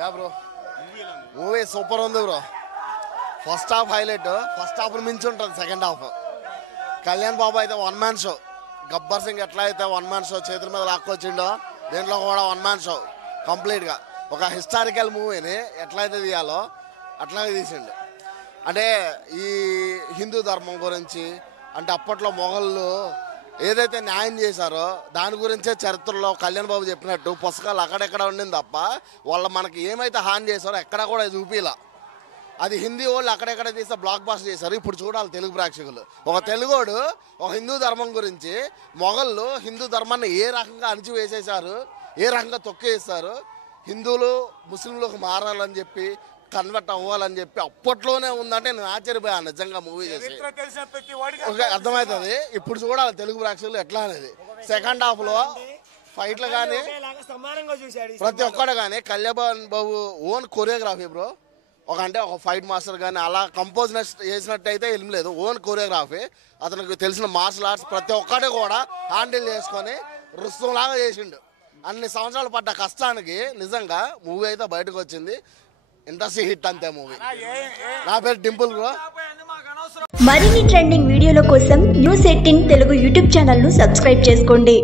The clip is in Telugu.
యా బ్రో మూవీ సూపర్ ఉంది bro. First half highlight, first half మించి ఉంటుంది సెకండ్ హాఫ్. కళ్యాణ్ బాబు అయితే one man show. Gabbar Singh ఎట్లా అయితే వన్ మ్యాన్ షో చేతుల మీద లాక్కొచ్చిండో దీంట్లో కూడా వన్ మ్యాన్ షో కంప్లీట్గా. ఒక హిస్టారికల్ మూవీని ఎట్లయితే తీయాలో అట్లాగే తీసిండు. అంటే ఈ హిందూ ధర్మం గురించి, అంటే అప్పట్లో మొఘళ్ళు ఏదైతే న్యాయం చేశారో దాని గురించే చరిత్రలో కళ్యాణ్ బాబు చెప్పినట్టు పుస్తకాలు అక్కడెక్కడ ఉండింది తప్ప వాళ్ళు మనకి ఏమైతే హాని చేశారో ఎక్కడా కూడా చూపిలా. అది హిందీ వాళ్ళు అక్కడెక్కడ తీస్తే బ్లాక్ బాస్టర్ చేశారు. ఇప్పుడు చూడాలి తెలుగు ప్రేక్షకులు. ఒక తెలుగోడు ఒక హిందూ ధర్మం గురించి, మొఘళ్ళు హిందూ ధర్మాన్ని ఏ రకంగా అణిచివేసేశారు, ఏ రకంగా తొక్కేస్తారు, హిందువులు ముస్లింలకు మారాలని చెప్పి కన్వర్ట్ అవ్వాలని చెప్పి అప్పట్లోనే ఉందంటే నేను ఆశ్చర్యపోయాను నిజంగా. మూవీ చేసి అర్థమవుతుంది. ఇప్పుడు చూడాలి తెలుగు ప్రేక్షకులు ఎట్లా అనేది. సెకండ్ హాఫ్ లో ఫైట్లు కానీ ప్రతి ఒక్కడు కానీ Kalyan Babu own choreography bro. అంటే ఒక ఫైట్ మాస్టర్ కానీ అలా కంపోజ్ చేసినట్టు అయితే ఏం లేదు. ఓన్ కొరియోగ్రఫీ, అతనికి తెలిసిన మార్షల్ ఆర్ట్స్ ప్రతి ఒక్కటి కూడా హ్యాండిల్ చేసుకొని రుస్తంలాగా చేసిండు. అన్ని సంవత్సరాలు పడ్డ కష్టానికి నిజంగా మూవీ అయితే బయటకు వచ్చింది. ఇండస్ట్రీ హిట్ అంతే మూవీ. నా పేరు డింపుల్ బ్రో. మరిన్ని ట్రెండింగ్ వీడియోల కోసం న్యూస్ 18 తెలుగు యూట్యూబ్ ఛానల్ ను సబ్స్క్రైబ్ చేసుకోండి.